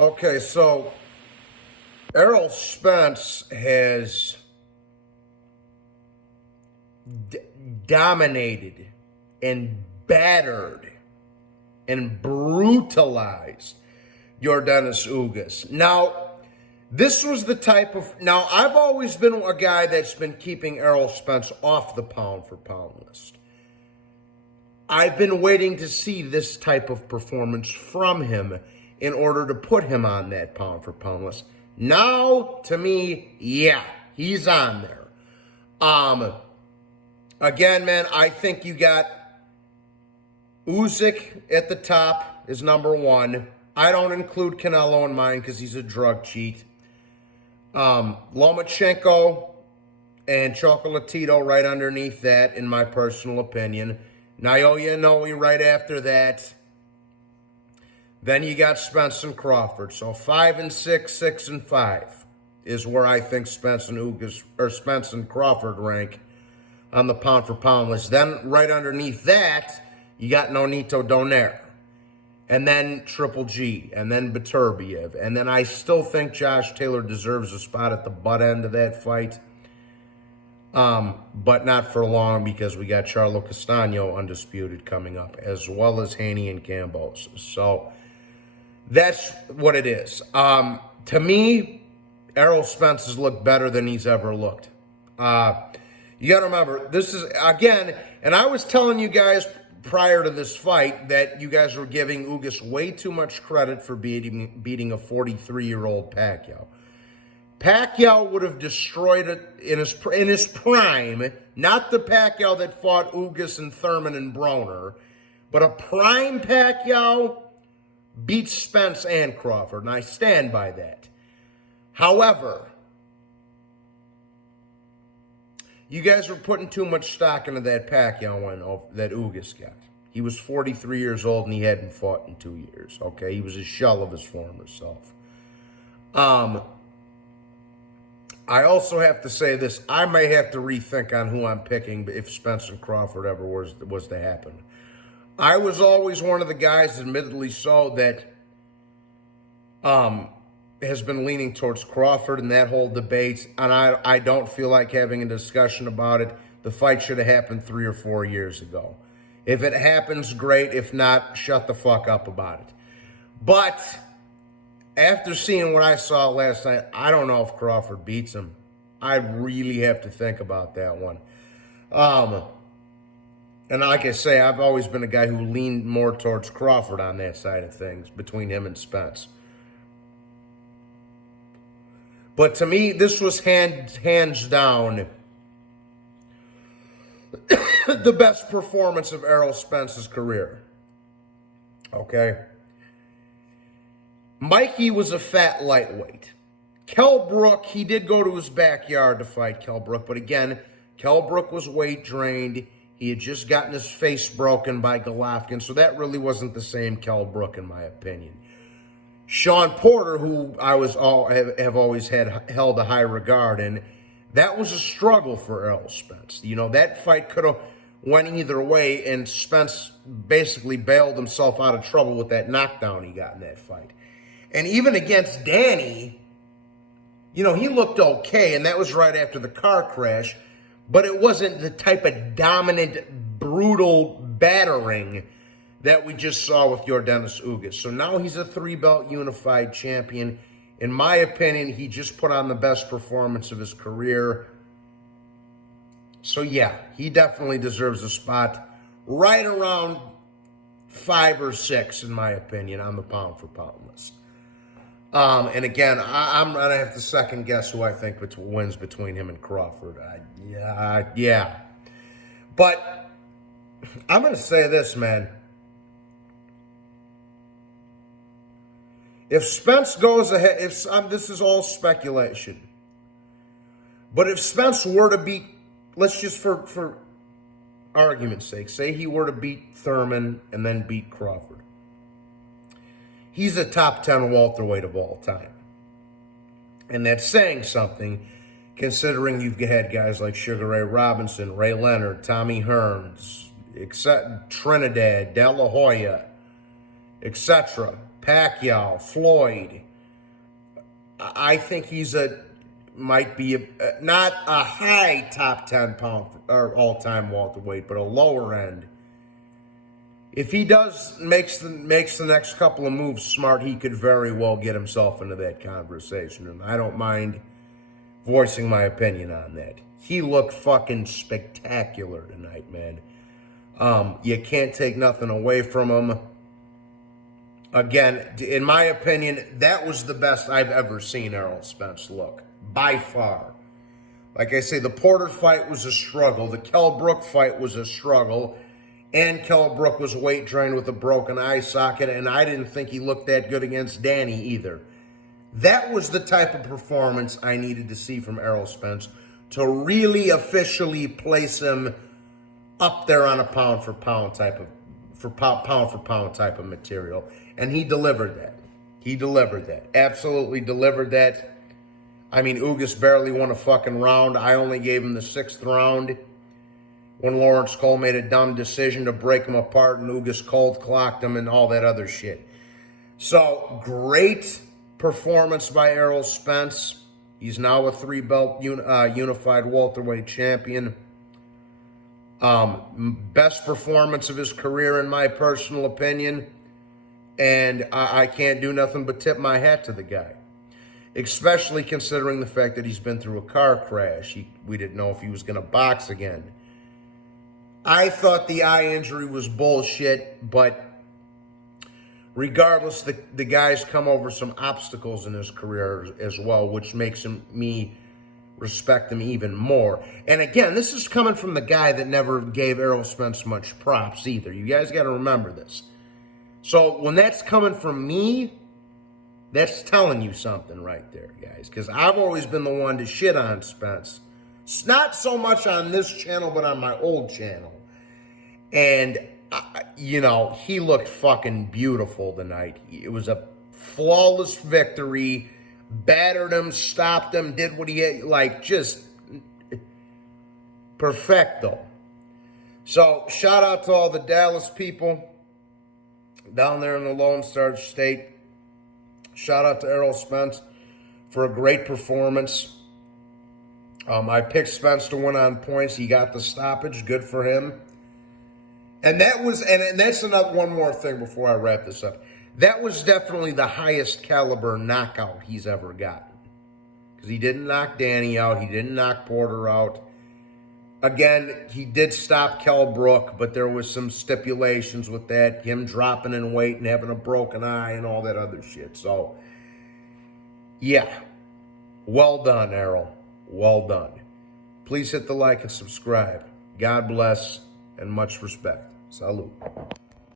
Okay, so Errol Spence has d- dominated and battered and brutalized Yordenis Ugas. Now, this was the type of... Now, I've always been a guy that's been keeping Errol Spence off the pound-for-pound list. I've been waiting to see this type of performance from him in order to put him on that pound-for-pound list. Now, to me, yeah, he's on there. Again, man, I think you got Usyk at the top is number one. I don't include Canelo in mine because he's a drug cheat. Lomachenko and Chocolatito right underneath that, in my personal opinion. Naoya Inoue right after that. Then you got Spence and Crawford. So 5 and 6, 6 and 5 is where I think Spence and Crawford rank on the pound for pound list. Then right underneath that, you got Nonito Donaire. And then Triple G. And then Beterbiev. And then I still think Josh Taylor deserves a spot at the butt end of that fight. But not for long because we got Charlo Castano undisputed coming up, as well as Haney and Cambosis. So that's what it is. To me, Errol Spence has looked better than he's ever looked. You got to remember, this is, again, and I was telling you guys prior to this fight that you guys were giving Ugas way too much credit for beating a 43-year-old Pacquiao. Pacquiao would have destroyed it in his prime, not the Pacquiao that fought Ugas and Thurman and Broner, but a prime Pacquiao beats Spence and Crawford, and I stand by that. However, you guys were putting too much stock into that Pacquiao one that Ugas got. He was 43 years old and he hadn't fought in 2 years, okay? He was a shell of his former self. I also have to say this. I may have to rethink on who I'm picking if Spence and Crawford ever was to happen. I was always one of the guys, admittedly so, that has been leaning towards Crawford in that whole debate, and I don't feel like having a discussion about it. The fight should have happened 3 or 4 years ago. If it happens, great. If not, shut the fuck up about it. But after seeing what I saw last night, I don't know if Crawford beats him. I really have to think about that one. And like I say, I've always been a guy who leaned more towards Crawford on that side of things, between him and Spence. But to me, this was hands down the best performance of Errol Spence's career. Okay? Mikey was a fat lightweight. Kell Brook, he did go to his backyard to fight Kell Brook, but again, Kell Brook was weight drained. He had just gotten his face broken by Golovkin, so that really wasn't the same Kell Brook, in my opinion. Sean Porter, who I have always held a high regard in, that was a struggle for Errol Spence. You know, that fight could have went either way, and Spence basically bailed himself out of trouble with that knockdown he got in that fight. And even against Danny, you know, he looked okay, and that was right after the car crash, but it wasn't the type of dominant, brutal battering that we just saw with Yordenis Ugas. So now he's a 3-belt unified champion. In my opinion, he just put on the best performance of his career. So yeah, he definitely deserves a spot right around 5 or 6, in my opinion, on the pound-for-pound list. And again, I'm going to have to second guess who I think wins between him and Crawford. Yeah. But I'm going to say this, man. If Spence goes ahead, this is all speculation. But if Spence were to beat, let's just for argument's sake, say he were to beat Thurman and then beat Crawford. He's a top 10 welterweight of all time. And that's saying something, considering you've had guys like Sugar Ray Robinson, Ray Leonard, Tommy Hearns, Trinidad, De La Hoya, etc., Pacquiao, Floyd, I think he's might be not a high top 10 pound or all-time welterweight, but a lower end. If he makes the next couple of moves smart, he could very well get himself into that conversation, and I don't mind voicing my opinion on that. He looked fucking spectacular tonight, man. You can't take nothing away from him. Again, in my opinion, that was the best I've ever seen Errol Spence look, by far. Like I say, the Porter fight was a struggle. The Kell Brook fight was a struggle. And Kell Brook was weight drained with a broken eye socket, and I didn't think he looked that good against Danny either. That was the type of performance I needed to see from Errol Spence to really officially place him up there on a pound for pound type of material. And he delivered that. He delivered that. Absolutely delivered that. I mean, Ugas barely won a fucking round. I only gave him the 6th round when Lawrence Cole made a dumb decision to break him apart and Ugas cold clocked him and all that other shit. So, great performance by Errol Spence. He's now a 3-belt unified welterweight champion. Best performance of his career, in my personal opinion. And I can't do nothing but tip my hat to the guy. Especially considering the fact that he's been through a car crash. We didn't know if he was going to box again. I thought the eye injury was bullshit, but regardless, the guy's come over some obstacles in his career as well, which makes me respect him even more. And again, this is coming from the guy that never gave Errol Spence much props either. You guys got to remember this. So when that's coming from me, that's telling you something right there, guys. Because I've always been the one to shit on Spence. Not so much on this channel, but on my old channel. And, you know, he looked fucking beautiful tonight. It was a flawless victory. Battered him, stopped him, did what he had, like, just perfecto. So, shout out to all the Dallas people down there in the Lone Star State. Shout out to Errol Spence for a great performance. I picked Spence to win on points. He got the stoppage. Good for him. And that was, and that's one more thing before I wrap this up. That was definitely the highest caliber knockout he's ever gotten. Because he didn't knock Danny out. He didn't knock Porter out. Again, he did stop Kell Brook, but there was some stipulations with that. Him dropping in weight and having a broken eye and all that other shit. So, yeah. Well done, Errol. Well done. Please hit the like and subscribe. God bless and much respect. Salud.